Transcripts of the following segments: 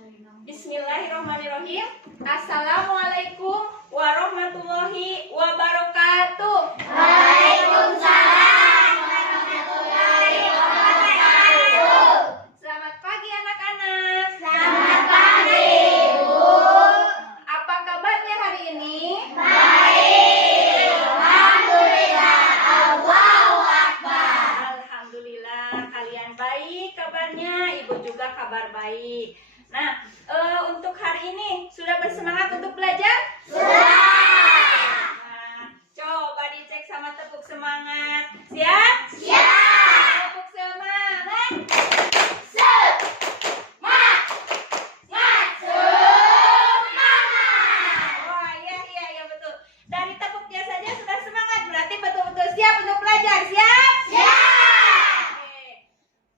Bismillahirrahmanirrahim. Assalamualaikum warahmatullahi wabarakatuh. Waalaikumsalam warahmatullahi wabarakatuh. Selamat pagi anak-anak. Selamat pagi, Bu. Apa kabarnya hari ini? Baik. Alhamdulillah. Allahu Akbar. Alhamdulillah kalian baik kabarnya, Ibu juga kabar baik. Nah, untuk hari ini sudah bersemangat untuk belajar? Sudah. Nah, coba dicek sama tepuk semangat. Siap? Siap. Tepuk semangat. Semangat. Wah, iya betul. Dari tepuknya saja sudah semangat, berarti betul-betul siap untuk belajar. Siap? Siap. Oke.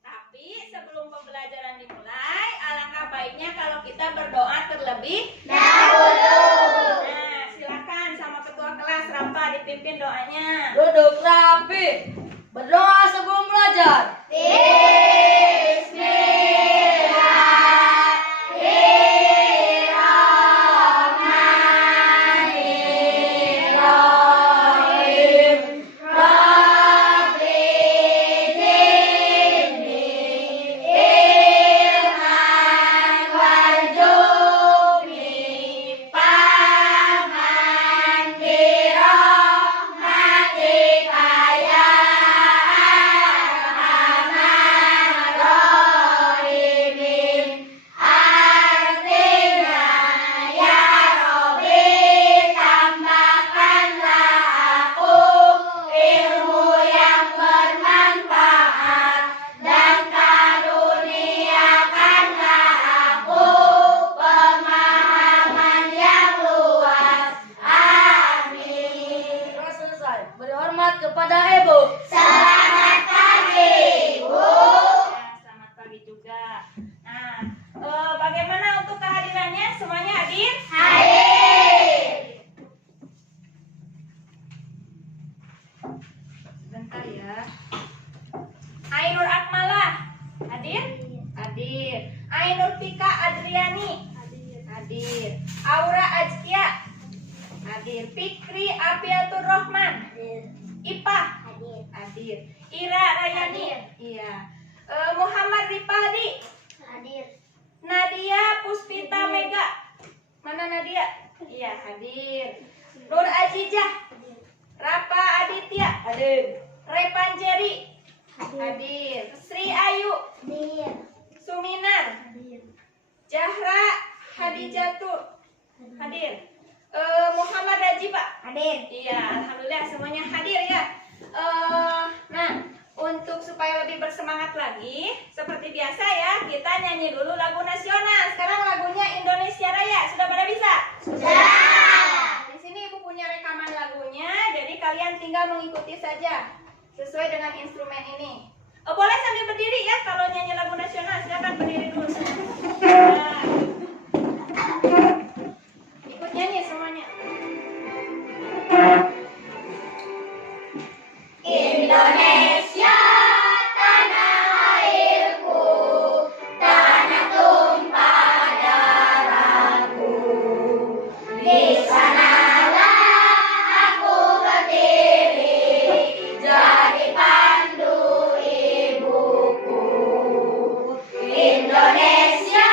Tapi sebelum pembelajaran dimulai, alangkah baiknya kalau kita berdoa terlebih Dahulu. Nah, silakan sama ketua kelas Rampa dipimpin doanya. Duduk rapi. Berdoa sebelum belajar. Bismillahirrahmanirrahim. Rabbi zidni ilman warzuqni fahman bi rahmatika ya arhamar rahimin. Artinya ya Rabbi, tambahkanlah aku ilmu yang bermanfaat dan karuniakanlah aku pemahaman yang luas. Amin. Sudah selesai. Beri hormat kepada Ibu. Selamat pagi, Bu. Ya, selamat pagi juga. Nah, bagaimana untuk kehadirannya? Semuanya hadir? Hadir. Sebentar ya. Ainur Akmalah hadir? Hadir. Ainur Tika Adriani hadir. Aura Azkia hadir. Fikri Apiatur Rahman Ipah hadir. Ira Rayani iya. Muhammad Ripaldi, Nadia Puspita Mega. Mana Nadia? Iya, hadir. Nur Azizah, Rapa Aditya hadir. Repanjeri hadir. Sri Ayu, Suminar, Jahra Hadijatul hadir. Muhammad Rajiba hadir. Iya, alhamdulillah semuanya hadir ya. Nah, untuk supaya lebih bersemangat lagi, seperti biasa ya, kita nyanyi dulu lagu nasional. Sekarang lagunya Indonesia Raya. Sudah pada bisa? Sudah. Di sini Ibu punya rekaman lagunya, jadi kalian tinggal mengikuti saja sesuai dengan instrumen ini. Boleh sambil berdiri ya kalau nyanyi lagu nasional. Silakan berdiri dulu. Nah, ikut nyanyi semuanya. Indonesia, tanah airku, tanah tumpah darahku. Di sanalah aku berdiri, jadi pandu ibuku. Indonesia,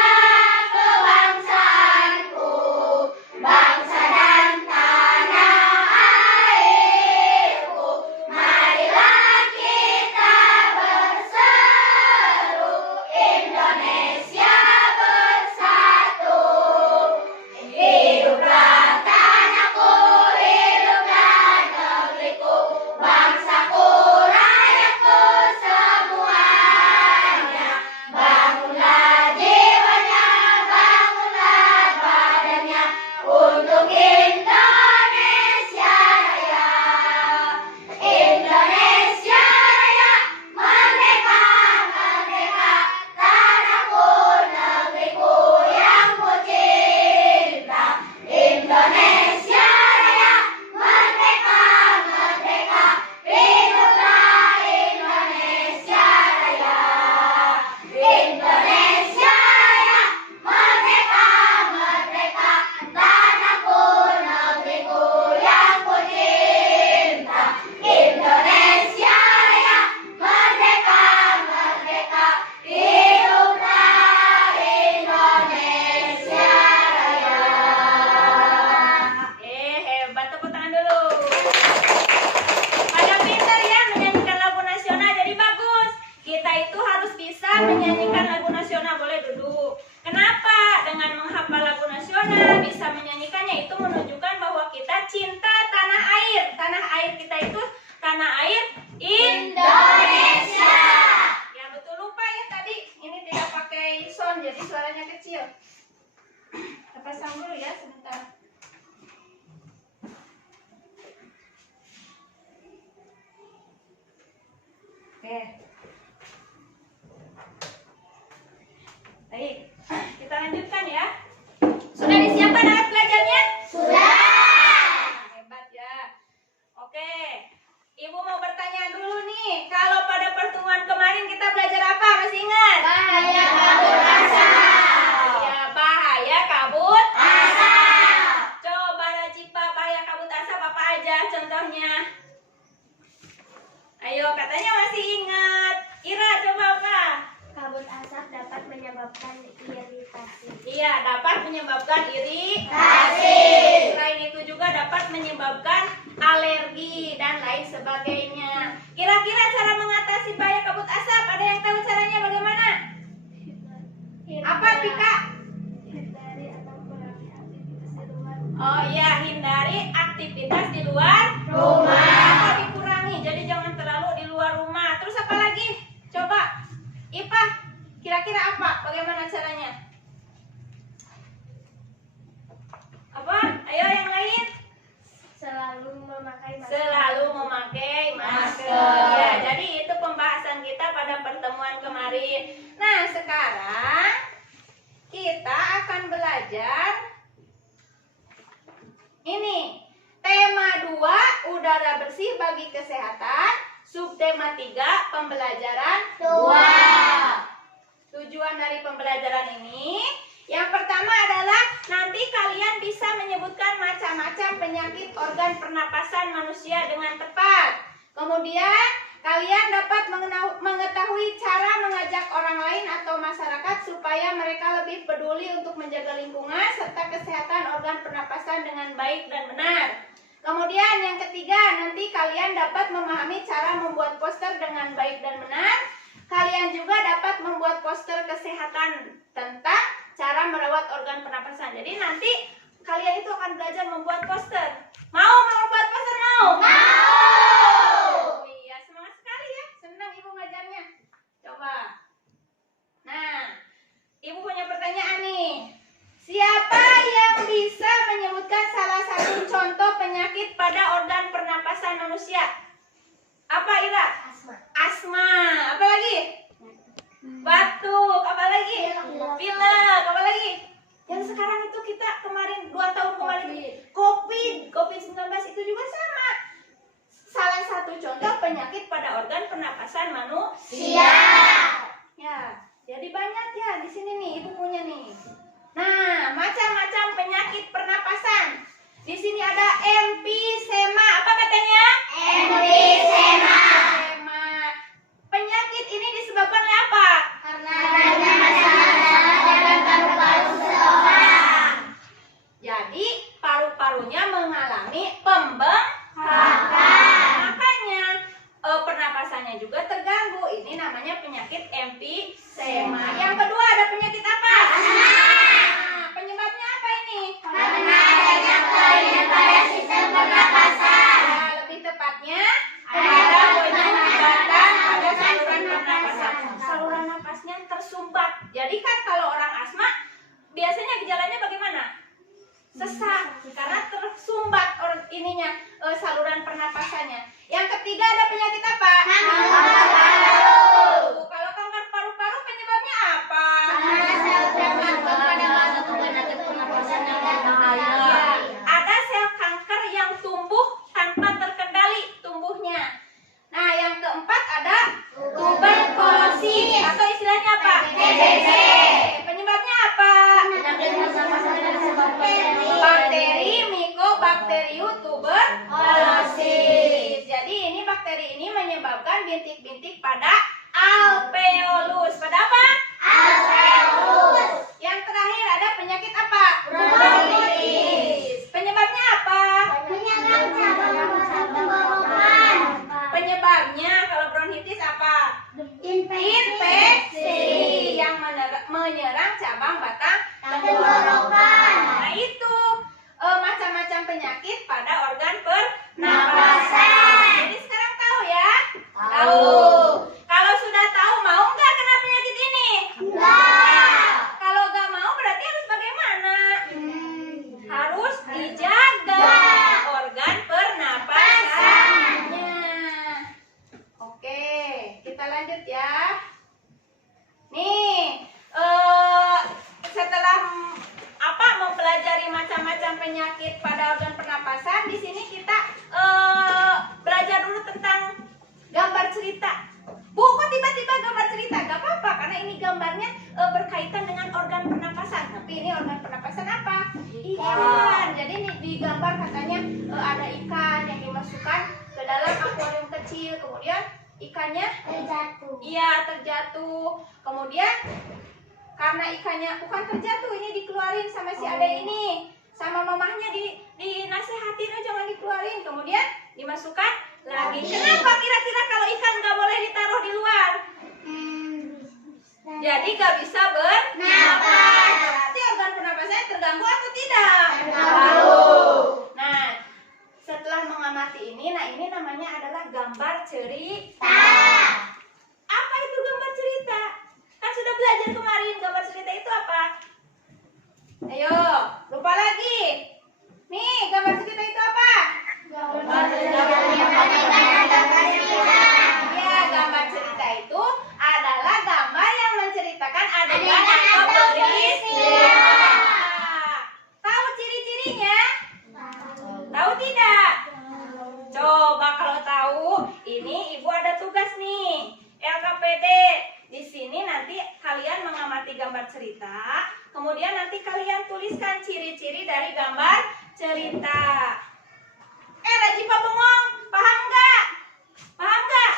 kecil. Kita pasang dulu ya sebentar. Oke. Baik, kita lanjutkan ya. Sudah disiapkan alat belajarnya? Sudah. Hebat ya. Oke, Ibu mau bertanya dulu nih. Kalau pada pertemuan kemarin kita belajar apa? Masih ingat? Bahaya kabut asap. Ya, bahaya kabut. Asap. Coba Rajipa, bahaya kabut asap apa aja contohnya? Ayo, katanya masih ingat. Ira, coba apa? Kabut asap dapat menyebabkan iritasi. Iya, dapat menyebabkan Iritasi. Selain itu juga dapat menyebabkan alergi dan lain sebagainya. Kira-kira cara mengatasi bahaya kabut asap, ada yang tahu caranya bagaimana? Apa, Pika? Hindari atau kurangi aktivitas di luar Oh iya, hindari aktivitas di luar rumah. Apa dikurangi, jadi jangan terlalu di luar rumah. Terus apa lagi? Coba, Ipa, kira-kira apa? Bagaimana caranya? Apa? Ayo yang lain. Selalu memakai masker. Selalu memakai masker. Masker. Ya, jadi itu pembahasan kita pada pertemuan kemarin. Nah, sekarang kita akan belajar ini. Tema 2, udara bersih bagi kesehatan. Subtema 3, pembelajaran 2. Tujuan dari pembelajaran ini, yang pertama adalah nanti kalian bisa menyebutkan macam-macam penyakit organ pernapasan manusia dengan tepat. Kemudian kalian dapat mengetahui cara mengajak orang lain atau masyarakat supaya mereka lebih peduli untuk menjaga lingkungan serta kesehatan organ pernapasan dengan baik dan benar. Kemudian yang ketiga, nanti kalian dapat memahami cara membuat poster dengan baik dan benar. Kalian juga dapat membuat poster kesehatan tentang cara merawat organ pernapasan. Jadi nanti kalian itu akan belajar membuat poster. Mau membuat poster? Mau? Mau. Iya, semangat sekali ya. Senang Ibu ngajarnya. Coba. Nah, Ibu punya pertanyaan nih. Siapa yang bisa menyebutkan salah satu contoh penyakit pada organ pernapasan manusia? Apa, Ira? Asma. Asma. Apa lagi? Batuk. Apa lagi? Pilek. Apa lagi? Yang sekarang itu kita kemarin 2 tahun kemarin COVID-19 itu juga sama. Salah satu contoh penyakit pada organ pernapasan manusia. Ya, jadi banyak ya di sini nih Ibu punya nih. Nah, macam-macam penyakit pernapasan. Di sini ada emfisema. Apa katanya? Emfisema. Emfisema. Penyakit ini disebabkan oleh apa? Karena adanya masalah dalam paru-paru seseorang. Jadi paru-parunya mengalami pembengkakan. Makanya pernapasannya juga terganggu. Ini namanya penyakit emfisema. Yang kedua ada penyakit apa? Nah, penyebabnya apa ini? Karena adanya kelainan pada sistem pernapasan. Nah, lebih tepatnya ada penyumbatan pada saluran pernapasan. Saluran napasnya tersumbat. Jadi kan kalau orang asma biasanya gejalanya bagaimana? Sesak karena tersumbat saluran pernapasannya. Yang ketiga ada penyakit apa? Kanker paru-paru. Kalau kanker paru-paru penyebabnya apa? Karena sel terbentuk pada suatu penyakit pernapasan yang berbahaya. Ya, ada sel kanker yang tumbuh tanpa terkendali tumbuhnya. Nah, yang keempat ada tuberkulosis atau istilahnya apa? TBC. Penyebabnya apa? Penyakit pernapasan yang disebabkan bakteri. Bakteri Mycobacterium tuberculosis. Jadi ini bakteri ini menyebabkan bintik-bintik pada alveolus. Pada apa? Alveolus. Yang terakhir ada penyakit apa? Bronkitis. Penyebabnya apa? Menyerang cabang tenggorokan. Penyebabnya kalau bronkitis apa? Infeksi yang menyerang cabang batang tenggorokan. Nah itu macam-macam penyakit pada organ pernapasan. Jadi sekarang tahu ya? Tahu. Kalau sudah tahu mau nggak kena penyakit ini? penyakit pada organ pernapasan. Di sini kita belajar dulu tentang gambar cerita. Bu, kok tiba-tiba gambar cerita? Gak apa-apa, karena ini gambarnya berkaitan dengan organ pernapasan. Tapi ini organ pernapasan apa? Ikan. Jadi ini digambar katanya ada ikan yang dimasukkan ke dalam akuarium kecil. Kemudian ikannya Terjatuh. iya terjatuh. Kemudian karena ikannya bukan terjatuh, ini dikeluarin sama si ade ini. Sama mamahnya dinasihatin, jangan dikeluarin. Kemudian dimasukkan lagi. Kenapa kira-kira kalau ikan nggak boleh ditaruh di luar? Jadi nggak bisa bernapas. Berarti organ pernapasannya terganggu atau tidak? Terganggu. Nah, setelah mengamati ini, nah ini namanya adalah gambar cerita. Apa itu gambar cerita? Kan sudah belajar kemarin, gambar cerita itu apa? Ayo, lupa lagi. Nih, gambar cerita itu apa? Ya, gambar cerita itu adalah gambar yang menceritakan adegan atau peristiwa. Tahu ciri-cirinya? Tahu tidak? Coba kalau tahu, ini ibu ada tugas nih. LKPD. Di sini nanti kalian mengamati gambar cerita, kemudian nanti kalian tuliskan ciri-ciri dari gambar cerita. Rajipa bengong, paham nggak? Paham nggak?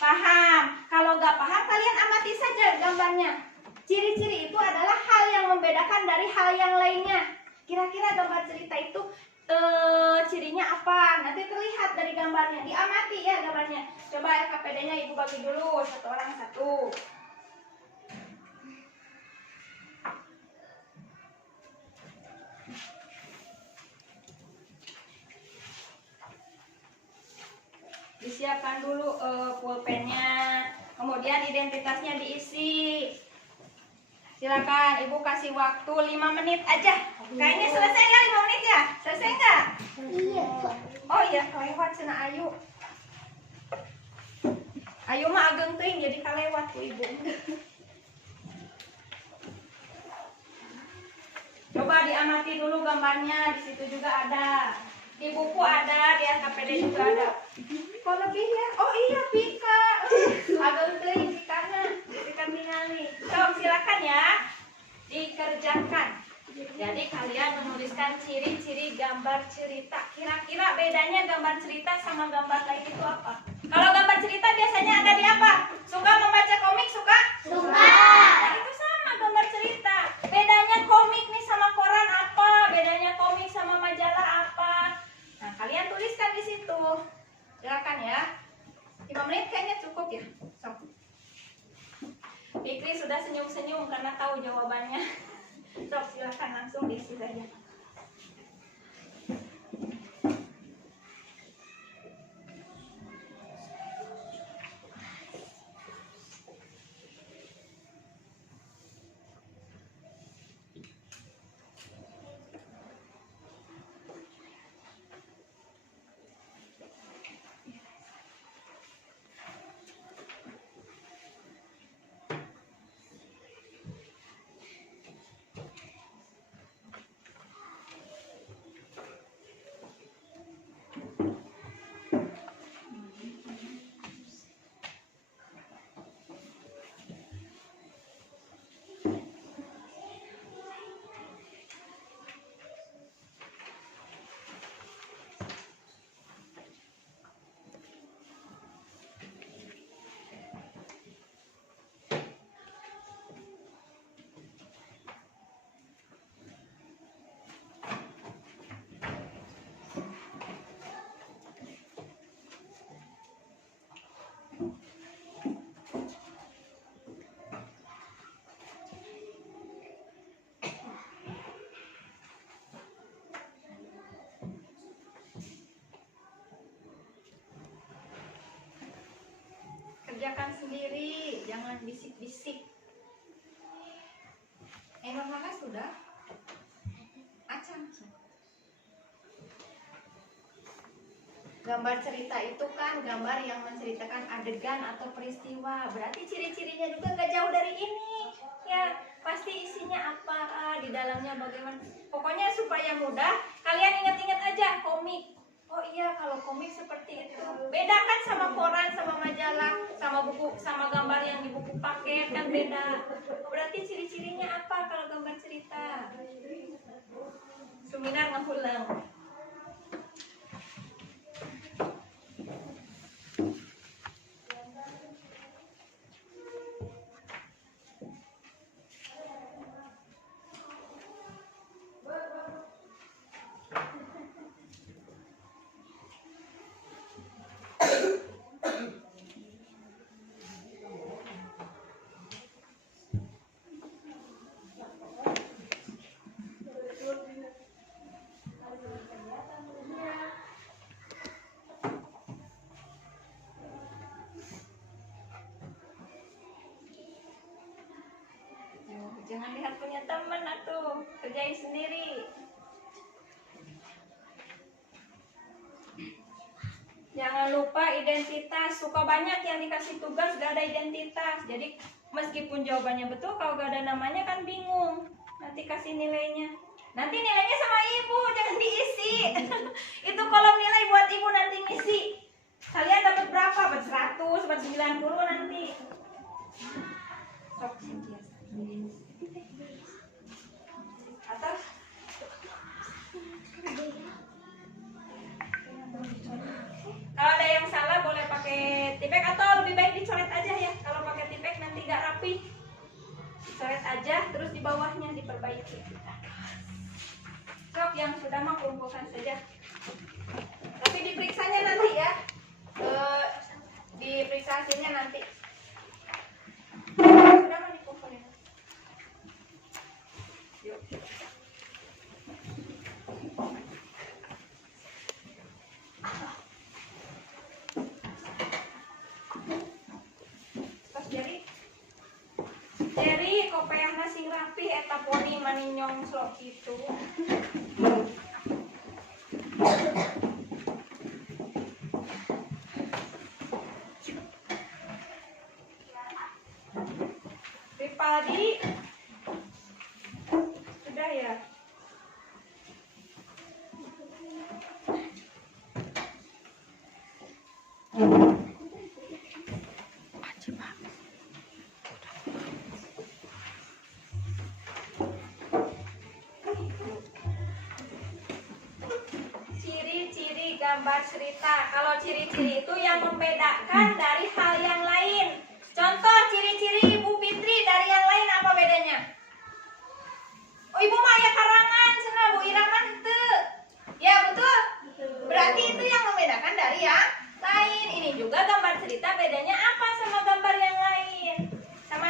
Paham. Kalau nggak paham, kalian amati saja gambarnya. Ciri-ciri itu adalah hal yang membedakan dari hal yang lainnya. Kira-kira gambar cerita itu cirinya apa? Nanti terlihat dari gambarnya. Diamati ya gambarnya. Coba LKPD-nya ibu bagi dulu, satu orang satu. Disiapkan dulu pulpennya, kemudian identitasnya diisi. Silakan ibu kasih waktu 5 menit aja. Kayaknya selesai nggak 5 menit ya? Selesai nggak? Iya. Oh iya, kelewat cenah Ayu. Ayu mah ageng teuing jadi kalewat ku ibu. Coba diamati dulu gambarnya, di situ juga ada. Di buku ada, di LKPD juga ada. Kok lebih ya? Oh iya, Pika. Ageng teuing Pikana. Pika tingali. So, silakan ya. Dikerjakan. Jadi kalian menuliskan ciri-ciri gambar cerita. Kira-kira bedanya gambar cerita sama gambar lain itu apa? Kalau gambar cerita biasanya ada di apa? Suka membaca komik? Suka? Suka. Nah, itu sama gambar cerita. Bedanya komik nih sama koran apa? Bedanya komik sama majalah apa? Nah, kalian tuliskan di situ. Silakan ya. 5 menit kayaknya cukup ya. Sok. Fikri sudah senyum-senyum karena tahu jawabannya. Sok, silakan langsung diisi saja. Kerjakan sendiri, jangan bisik-bisik. Mama sudah? Acang. Gambar cerita itu kan gambar yang menceritakan adegan atau peristiwa. Berarti ciri-cirinya juga gak jauh dari ini. Ya, pasti pasti isinya apa, di dalamnya bagaimana. Pokoknya supaya mudah, kalian ingat-ingat aja komik. Oh iya, kalau komik seperti itu. Beda kan sama koran, sama majalah, sama buku, sama gambar yang di buku paket kan beda. Berarti ciri-cirinya apa kalau gambar cerita? Suminar ngulang. Jangan lihat punya teman atuh, kerjain sendiri. Jangan lupa identitas. Suka banyak yang dikasih tugas gak ada identitas. Jadi meskipun jawabannya betul, kalau gak ada namanya kan bingung. Nanti kasih nilainya. Nanti nilainya sama ibu, jangan diisi. Itu kolom nilai buat ibu nanti ngisi. Kalian dapat berapa? Dapat 100, dapat 90 nanti. Sok Cynthia. Atas. Kalau ada yang salah boleh pakai tipek atau lebih baik dicoret aja ya. Kalau pakai tipek nanti gak rapi. Coret aja, terus di bawahnya diperbaiki. Sok yang sudah mah kumpulkan saja. Tapi diperiksanya nanti ya. Diperiksa hasilnya nanti. Sudah mah dikumpulin. Yuk. Jadi kopiahna sing rapi eta poni mani nyongslok gitu. Ripaldi sudah ya. Ciri-ciri gambar cerita. Kalau ciri-ciri itu yang membedakan dari hal yang lain. Contoh ciri-ciri Ibu Fitri dari yang lain apa bedanya? Oh, Ibu mah ya karangan, cenah Bu Ira mah henteu. Ya betul. Berarti itu yang membedakan dari yang lain. Ini juga gambar cerita, bedanya apa sama gambar yang lain? Sama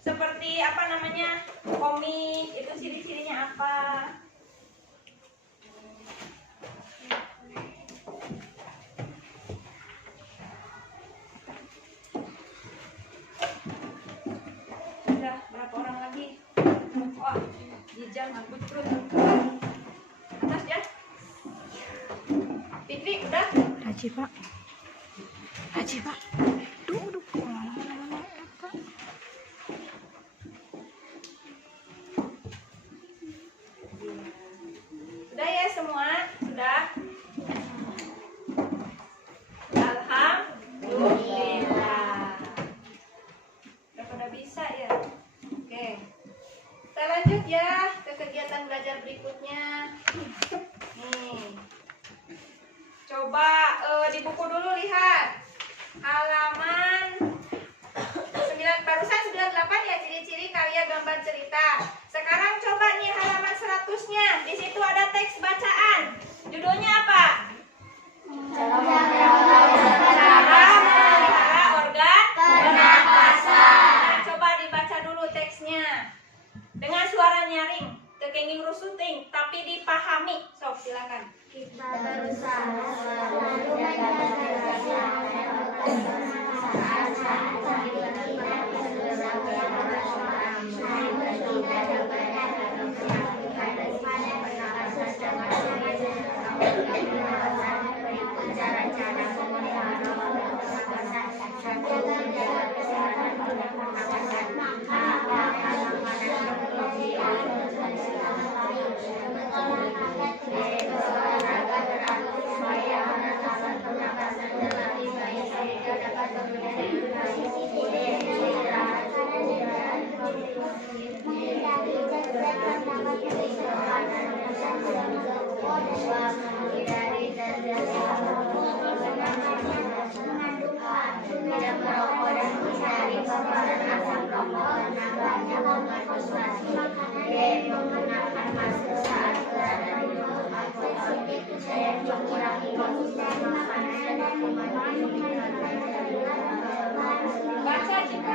seperti apa namanya? Komik, itu ciri-cirinya apa? Udah berapa orang lagi? Wah, Jijang aku terus. Atas ya. Fitri udah? Haji Pak. Haji Pak. Duduk. Sudah ya semua? Sudah? Alhamdulillah. Udah pada bisa ya? Oke. Kita lanjut ya ke kegiatan belajar berikutnya. Nih. Coba di buku dulu lihat. Halaman 9, barusan 98 ya, ciri-ciri karya gambar cerita. Sekarang coba nih halaman 100-nya. Di situ ada teks bacaan. Judulnya apa? Cara memelihara organ pernapasan. Nah, coba dibaca dulu teksnya. Dengan suara nyaring, tekenging rusuting, tapi dipahami. Sok, silakan. Kita berusaha selalu menjaga kesehatan saat kita cara-cara menghindari zat-zat terdapat dari selokan dan rasa kurang berkuah dan menghindari zat-zat yang mengandung tidak merokok dan menghindari paparan asap rokok karena banyak mengkonsumsi makanan yang menggunakan masker saat berada di tempat publik dan mengurangi konsumsi makanan dan minuman Baca juga.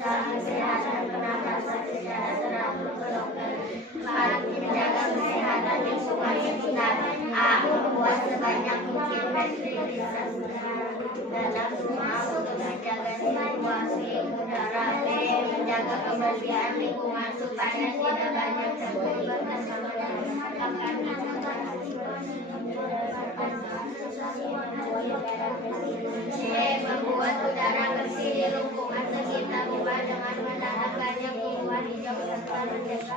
Kesehatan pernapasan secara teratur ke dokter. Menjaga kesehatan lingkungan sekitar. Membuat sebanyak mungkin sterilisasi dalam rumah untuk menjaga sirkulasi udara. Menjaga kebersihan lingkungan supaya tidak banyak terjadi masalah menyebabkan membuat udara bersih di lingkungan sekitar rumah dengan menanam banyak tumbuhan hijau serta menjaga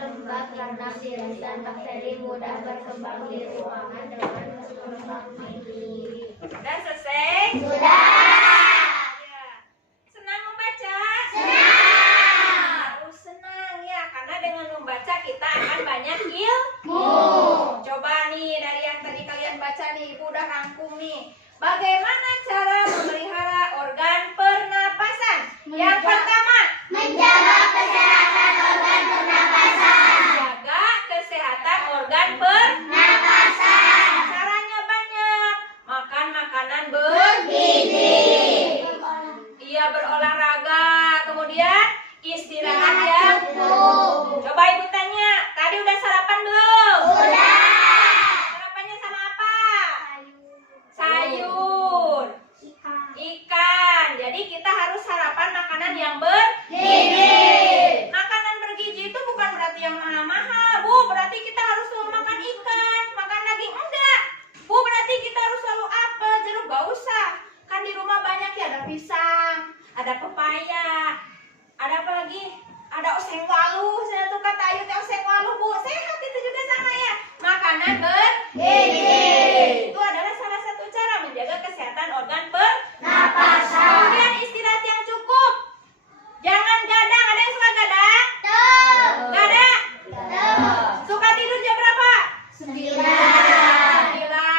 lembab karena virus dan bakteri mudah berkembang di ruangan dengan berkembang tinggi. Sudah selesai? Sudah. Ya. Senang membaca? Senang. Harus senang ya, karena dengan membaca kita akan banyak ilmu. Coba nih dari yang tadi kalian baca nih, Ibu udah rangkum nih. Bagaimana cara memelihara organ pernapasan? Yang pertama, Menjaga kesehatan organ pernapasan. jaga kesehatan organ pernapasan. Caranya banyak. Makan makanan bergizi. Iya, berolahraga. Kemudian istirahat yang cukup. Coba Ibu tanya, tadi udah sarapan belum? Sudah. Sarapannya sama apa? Sayur, ikan. Jadi kita harus sarapan makanan yang bergizi. Makanan bergizi itu bukan berarti yang mahal-mahal, Bu. Berarti kita harus selalu makan ikan, makan daging enggak. Bu, berarti kita harus selalu apel, jeruk gak usah. Kan di rumah banyak ya, ada pisang, ada pepaya, ada apa lagi? Ada oseng walu, saya tuh kata Ayu teh oseng walu, Bu. Sehat itu juga sama ya. Makanan bergizi. Itu adalah salah satu cara menjaga kesehatan organ pernapasan. Kemudian istirahat yang cukup. Jangan gadang. Ada yang suka gadang? Gak ada? Suka tidur jam berapa? 9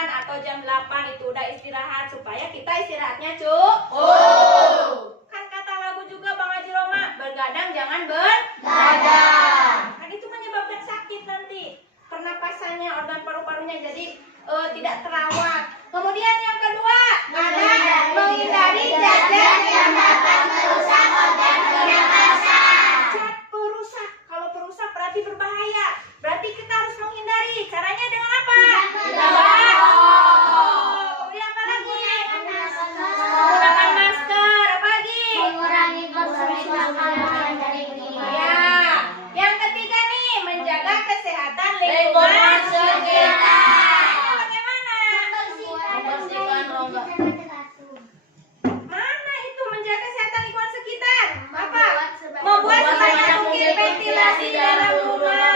atau jam 8 itu udah istirahat supaya kita istirahatnya cukup. Kan kata lagu juga Bang Haji Roma, bergadang jangan bergadang. Kan itu menyebabkan sakit nanti. Pernapasannya, organ paru-parunya jadi tidak terawat. Kemudian yang kedua, ada menghindari zat-zat yang dapat merusak organ pernapasan. Zat perusak. Kalau perusak berarti berbahaya. Berarti kita harus menghindari. Caranya dengan apa? Kemudian apa lagi? Menggunakan masker. Apa lagi? Mengurangi konsumsi makanan dari Ya. Yang ketiga nih, menjaga kesehatan lingkungan sekitar. Bagaimana? Membersihkan rongga. Mana itu menjaga kesehatan lingkungan sekitar? Apa? Membuat Membuat sebanyak mungkin ventilasi dalam rumah.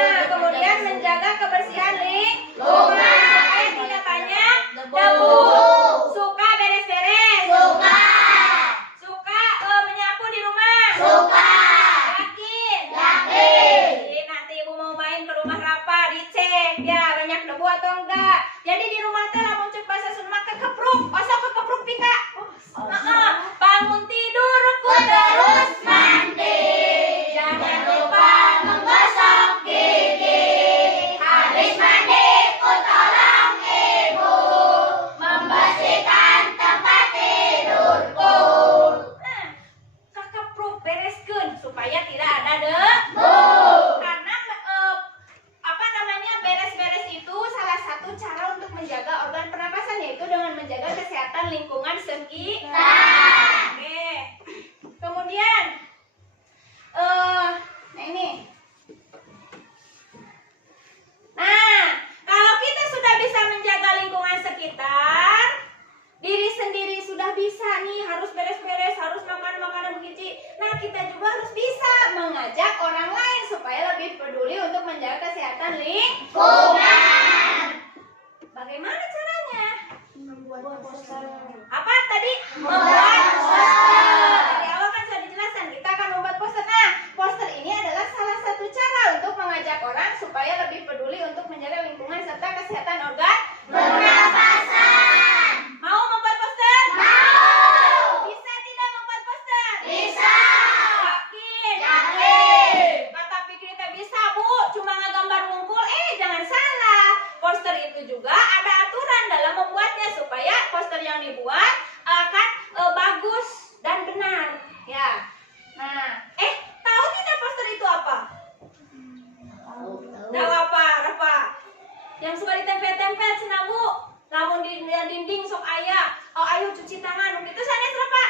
lebih peduli untuk menjaga kesehatan lingkungan. Bagaimana caranya? Apa tadi? Membuat poster. Dari awal kan sudah dijelaskan, kita akan membuat poster. Nah, poster ini adalah salah satu cara untuk mengajak orang supaya lebih peduli untuk menjaga lingkungan serta kesehatan organ pernapasan. Mau membuat poster? Mau. Bisa tidak membuat poster? Bisa. Yakin? Yakin. Kata Fikri teh bisa, Bu. Cuma ngegambar wungkul. Jangan salah. Poster itu juga ada aturan dalam membuatnya supaya poster yang dibuat akan bagus dan benar. Ya. Nah, tahu tidak poster itu apa? Tahu apa, Rafa? Yang suka ditempel-tempel cenah, Bu. Lamun di dinding sok aya. Oh, ayo cuci tangan. Itu sanes, Rafa.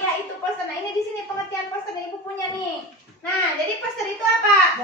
Iya itu poster. Nah, ini di sini pengertian poster nih, Ibu punya nih. Nah, jadi poster itu apa?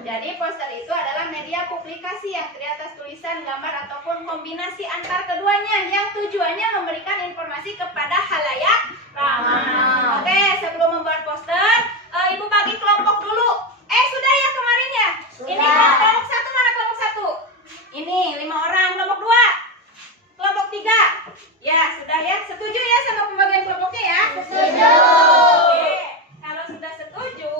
Jadi poster itu adalah media publikasi yang terdiri atas tulisan, gambar ataupun kombinasi antar keduanya yang tujuannya memberikan informasi kepada halayak ramai. Oke, sebelum membuat poster, Ibu bagi kelompok dulu. Sudah ya kemarin ya? Sudah. Ini kelompok 1 mana kelompok 1? Ini 5 orang, kelompok 2. Kelompok 3. Ya, sudah ya. Setuju ya sama pembagian kelompoknya ya? Setuju. Oke. Kalau sudah setuju,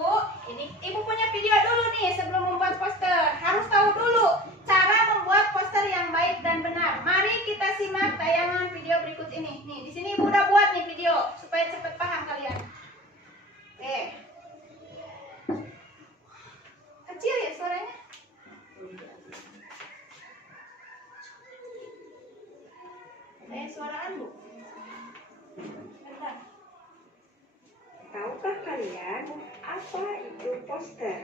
ini Ibu punya video dulu nih sebelum membuat poster. Harus tahu dulu cara membuat poster yang baik dan benar. Mari kita simak tayangan video berikut ini. Nih, di sini Ibu udah buat nih video supaya cepat paham kalian. Oke. Kecil ya suaranya? Suaraan, Bu. Bentar. Tahukah kalian apa itu poster?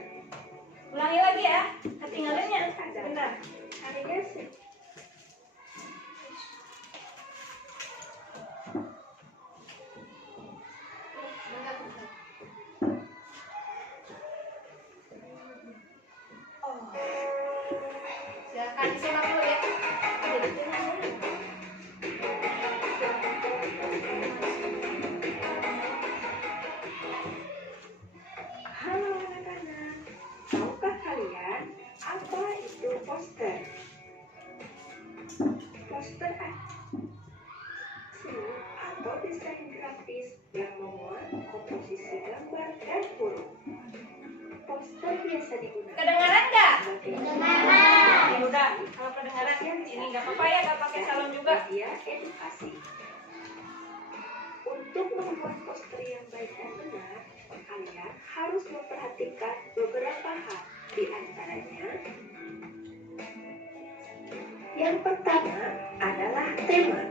Ulangi lagi ya. Ketinggalannya. Bentar. Karya Silakan disimak dulu ya. Halo anak-anak, tahukah kalian apa itu poster? Poster atau desain grafis yang memuat komposisi gambar dan huruf. Poster biasa digunakan. Kedengaran nggak? Kedengaran. Ya udah, kalau kedengaran ini nggak apa-apa ya, nggak pakai salon juga. Media edukasi. Untuk membuat poster yang baik dan benar, kalian harus memperhatikan beberapa hal. Di antaranya, yang pertama adalah tema.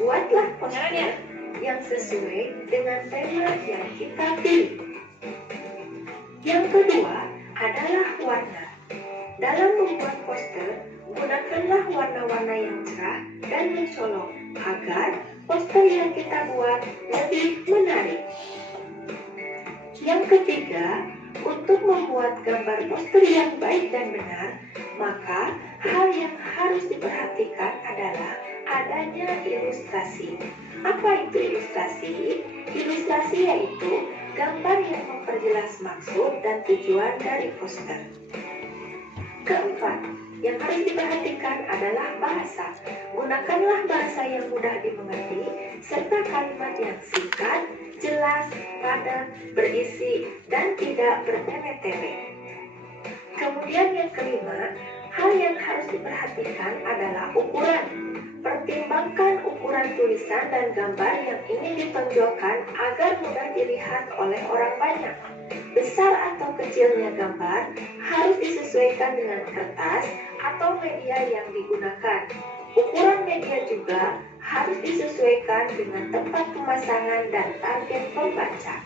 Buatlah poster yang sesuai dengan tema yang kita pilih. Yang kedua adalah warna. Dalam membuat poster, gunakanlah warna-warna yang cerah dan mencolok agar poster yang kita buat lebih menarik. Yang ketiga, untuk membuat gambar poster yang baik dan benar, maka hal yang harus diperhatikan adalah adanya ilustrasi. Apa itu ilustrasi? Ilustrasi yaitu gambar yang memperjelas maksud dan tujuan dari poster. Keempat, yang harus diperhatikan adalah bahasa. Gunakanlah bahasa yang mudah dimengerti serta kalimat yang singkat, jelas, padat, berisi, dan tidak bertele-tele. Kemudian yang kelima, hal yang harus diperhatikan adalah ukuran. Pertimbangkan ukuran tulisan dan gambar yang ingin ditonjolkan agar mudah dilihat oleh orang banyak. Besar atau kecilnya gambar harus disesuaikan dengan kertas atau media yang digunakan. Ukuran media juga harus disesuaikan dengan tempat pemasangan dan target pembaca.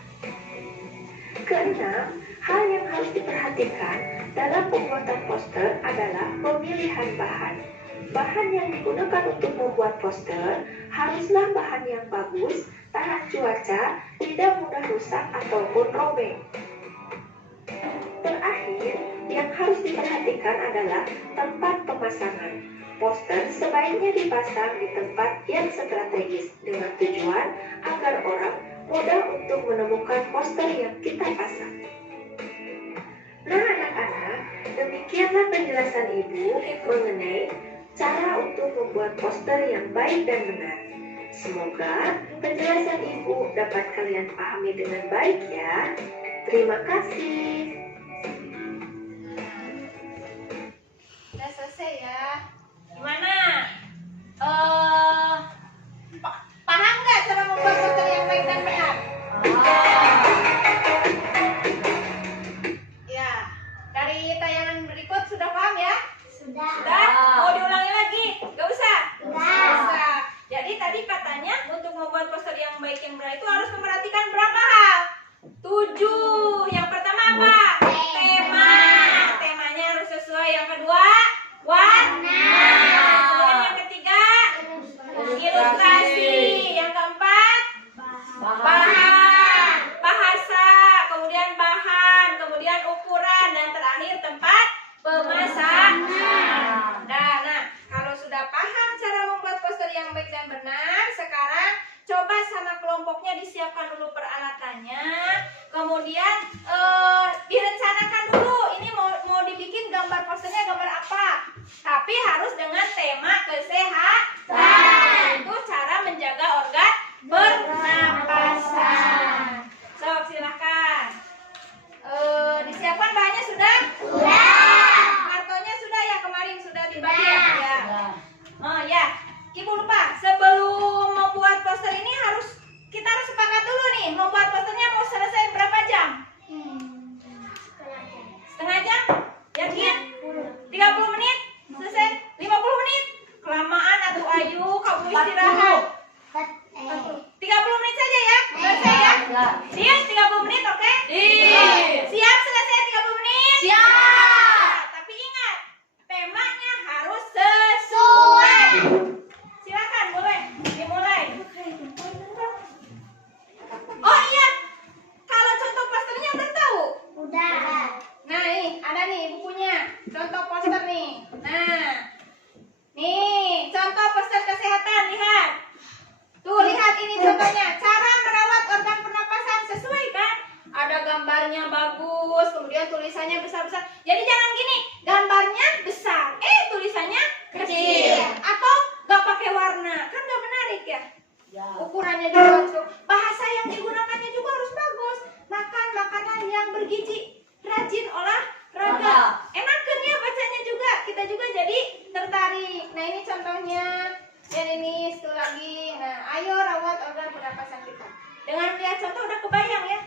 Keenam, hal yang harus diperhatikan dalam pembuatan poster adalah pemilihan bahan. Bahan yang digunakan untuk membuat poster haruslah bahan yang bagus, tahan cuaca, tidak mudah rusak ataupun robek. Terakhir, yang harus diperhatikan adalah tempat pemasangan. Poster sebaiknya dipasang di tempat yang strategis dengan tujuan agar orang mudah untuk menemukan poster yang kita pasang. Nah anak-anak, demikianlah penjelasan Ibu mengenai cara untuk membuat poster yang baik dan benar. Semoga penjelasan Ibu dapat kalian pahami dengan baik ya. Terima kasih. Udah selesai ya. Gimana? Paham nggak cara membuat poster yang baik dan benar? Ya, dari tayangan berikut sudah paham ya? Sudah. Sudah? Mau diulangi lagi? Gak usah? Sudah. Usah. Jadi tadi katanya untuk membuat poster yang baik yang benar itu harus memperhatikan berapa hal? 7. Yang pertama apa? Tema. Temanya harus sesuai. Yang kedua, warna. Kemudian yang ketiga, ilustrasi. Yang keempat, bahan, bahasa. Kemudian bahan, kemudian ukuran, dan terakhir tempat pemasangan. Nah, kalau sudah paham cara membuat poster yang baik dan benar, sekarang coba sama kelompoknya disiapkan dulu peralatannya. Kemudian direncanakan dulu ini mau dibikin gambar posternya gambar apa. Tapi harus dengan tema kesehatan. Itu cara menjaga organ pernapasan. So, silakan. Disiapkan bahannya sudah? Sudah. Kartonya sudah ya, kemarin sudah dibagi ya? Oh ya, Ibu lupa, sebelum membuat poster ini kita harus sepakat dulu nih, membuat posternya mau selesai berapa jam? Setengah jam? Yakin? 30 menit? Selesai? 50 menit? Kelamaan atau Ayu, kamu istirahat. 30 menit saja ya? Selesai ya? Siap 30 menit, oke? Siap selesai 30 menit? Siap. Tapi ingat, temanya harus sesuai. Silakan, boleh dimulai. Oh iya, kalau contoh posternya udah tahu? Udah. Nah nih, ada nih bukunya, contoh poster nih. Nah, nih contoh poster kesehatan, lihat. Tuh, lihat ini contohnya. Cara merawat organ pernapasan, sesuai kan? Ada gambarnya bagus, kemudian tulisannya besar-besar. Jadi jangan gini, gambarnya besar, tulisannya kecil. Atau gak pakai warna, kan gak menarik ya? Ukurannya juga harus, bahasa yang digunakannya juga harus bagus. Makan makanan yang bergizi, rajin olahraga. Enakan ya bacanya juga, kita juga jadi tertarik. Nah ini contohnya, dan ini satu lagi. Nah ayo rawat organ pernapasan kita. Dengan melihat contoh udah kebayang ya?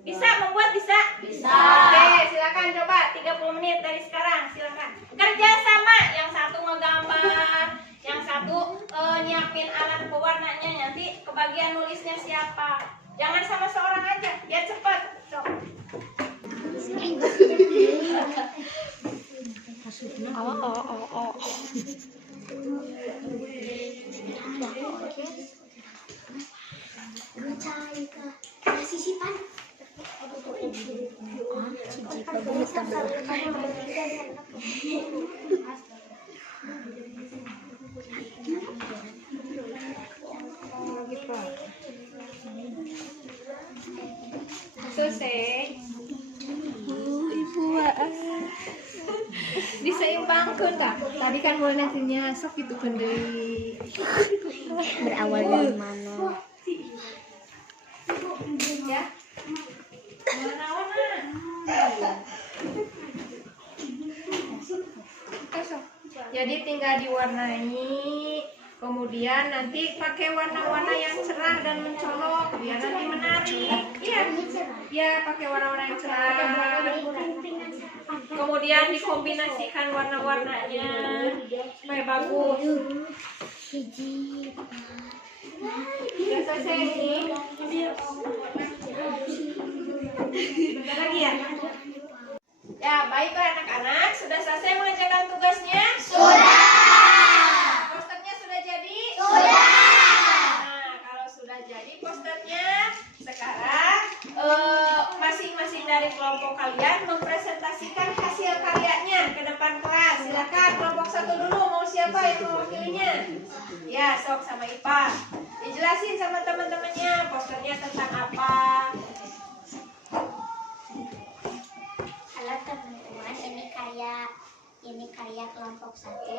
Bisa membuat bisa? Bisa. Oke, silakan coba 30 menit dari sekarang, silakan. Kerja sama, yang satu ngegambar, yang satu nyiapin alat pewarnanya, nanti kebagian nulisnya siapa. Jangan sama seorang aja, biar cepat. Sok. Sisipan. Selesai. Diseimbangkan kak. Tadi kan mulai nantinya sok itu kendali. Berawal dari mana? Ya. Warna-warna. Jadi tinggal diwarnai, kemudian nanti pakai warna-warna yang cerah dan mencolok biar nanti menarik. Iya, ya pakai warna-warna yang cerah. Kemudian dikombinasikan warna-warnanya supaya bagus. Sudah selesai nih. Bentar lagi ya. Ya, baiklah anak-anak, sudah selesai mengerjakan tugasnya? Sudah. Posternya sudah jadi? Sudah. Nah, kalau sudah jadi posternya, sekarang masing-masing dari kelompok kalian mempresentasikan hasil karyanya ke depan kelas. Silakan kelompok 1 dulu. siapa yang mewakilinya? Ya, sok sama Ipa. Dijelasin sama teman-temannya posternya tentang apa. Halo teman-teman, ini karya kelompok 1.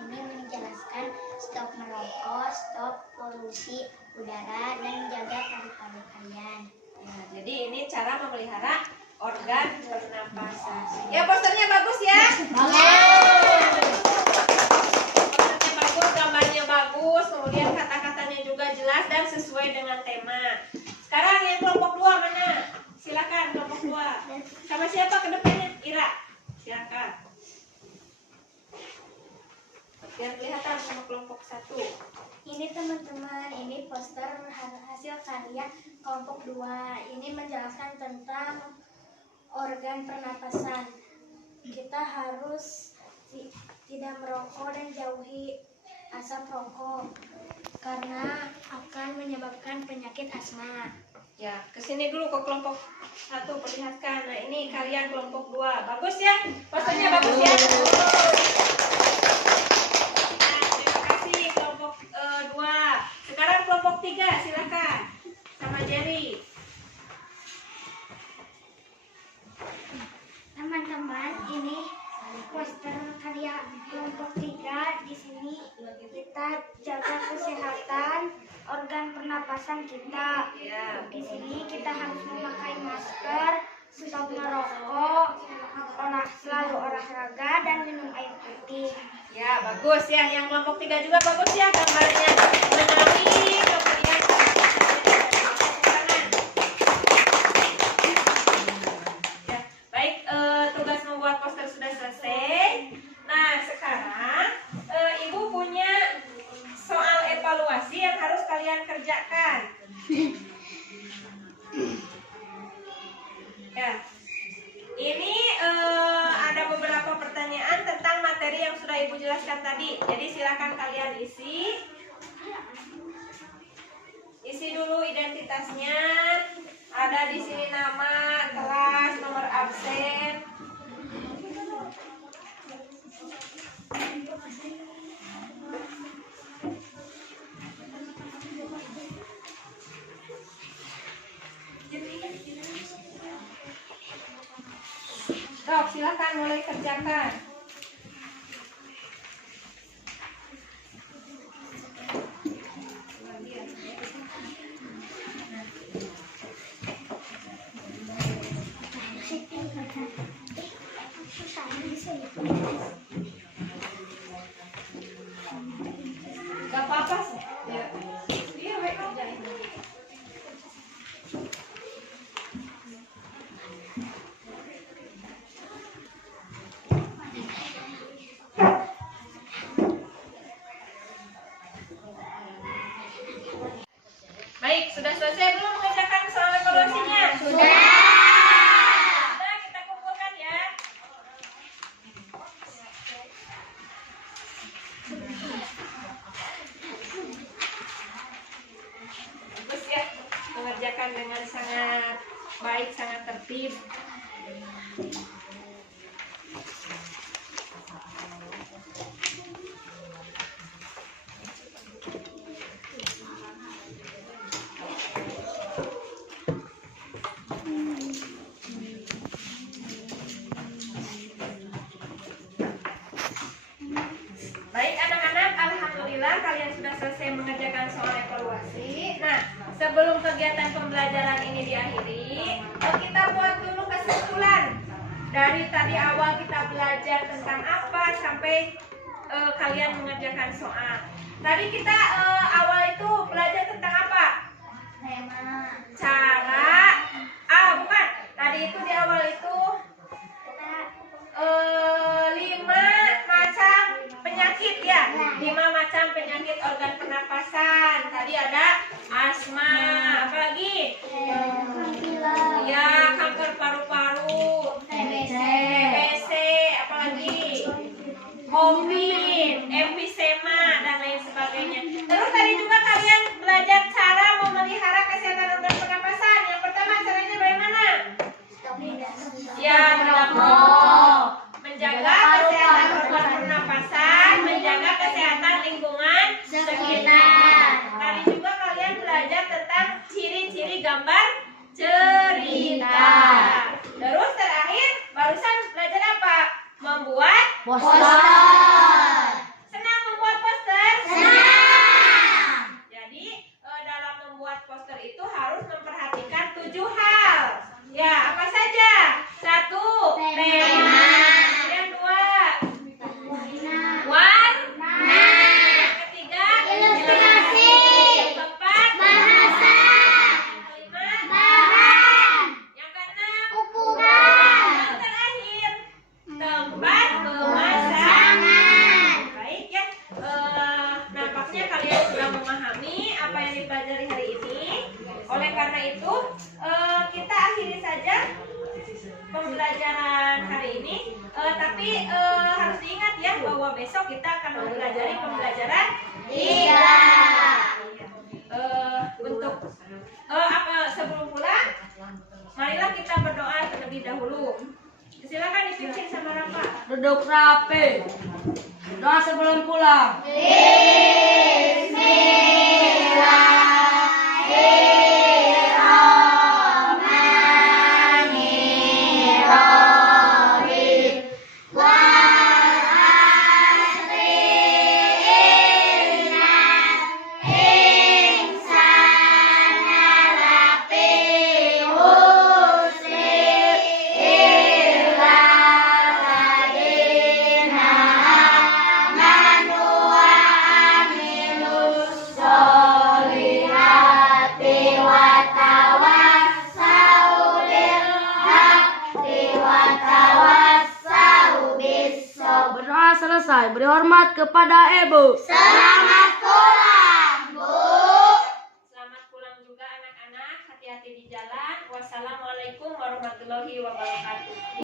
Ini menjelaskan stop merokok, stop polusi udara, dan jaga paru-paru kalian. Ya, jadi ini cara memelihara organ pernapasan. Ya, posternya bagus ya. Posternya bagus, gambarnya bagus, kemudian kata-katanya juga jelas dan sesuai dengan tema. Sekarang yang kelompok 2 mana? Silakan kelompok 2. Sama siapa ke depannya? Ira. Silakan. Biar kelihatan sama kelompok 1. Ini teman-teman, ini poster hasil karya kelompok 2. Ini menjelaskan tentang organ pernapasan. Kita harus tidak merokok dan jauhi asap rokok karena akan menyebabkan penyakit asma. Ya, kesini dulu ke kelompok 1 perlihatkan. Nah, ini kalian kelompok 2. Bagus ya? Posternya bagus ya? Nah, terima kasih kelompok 2. Sekarang kelompok 3, silakan. Sama Jerry. Teman-teman, ini poster karya kelompok 3. Di sini kita jaga kesehatan organ pernapasan kita. Ya. Di sini kita harus memakai masker, stop merokok, selalu olahraga, dan minum air putih. Ya, bagus ya. Yang kelompok 3 juga bagus ya. Gambarnya menarik, kemudian ya, baik, tugas membuat poster sudah selesai. Nah, sekarang Ibu punya soal evaluasi yang harus kalian kerjakan. Ya. Ini ada beberapa pertanyaan tentang materi yang sudah Ibu jelaskan tadi. Jadi silakan kalian isi. Isi dulu identitasnya. Ada di sini nama, kelas, nomor absen. Sok, silakan mulai kerjakan. Gak apa-apa sih. Ya. Iya, baik kerjain. Baik, sudah selesai belum mengerjakan soal evaluasinya? Sudah. Sudah, kita kumpulkan ya. Bagus ya, mengerjakan dengan sangat baik, sangat tertib. Baik anak-anak, alhamdulillah kalian sudah selesai mengerjakan soal evaluasi. Nah, sebelum kegiatan pembelajaran ini diakhiri, kita buat dulu kesimpulan. Dari tadi awal kita belajar tentang apa sampai kalian mengerjakan soal. Tadi kita awal itu belajar tentang apa? Cara, bukan. Tadi itu di awal itu 5 macam penyakit ya. 5 macam penyakit organ pernapasan. Tadi ada asma, apalagi? Ya, kanker paru-paru, TBC, apalagi? COVID, emfisema dan lain sebagainya. Terus tadi juga kalian belajar cara memelihara kesehatan organ pernapasan. Yang pertama caranya bagaimana? Ya, menjaga kesehatan organ pernapasan Tapi harus diingat ya bahwa besok kita akan mempelajari pembelajaran 3. Untuk sebelum pulang, marilah kita berdoa terlebih dahulu. Silakan dipimpin sama Rafa. Duduk rapi. Doa sebelum pulang. Berdoa selesai. Beri hormat kepada ibu. Selamat pulang, Bu. Selamat pulang juga anak-anak. Hati-hati di jalan. Wassalamualaikum warahmatullahi wabarakatuh.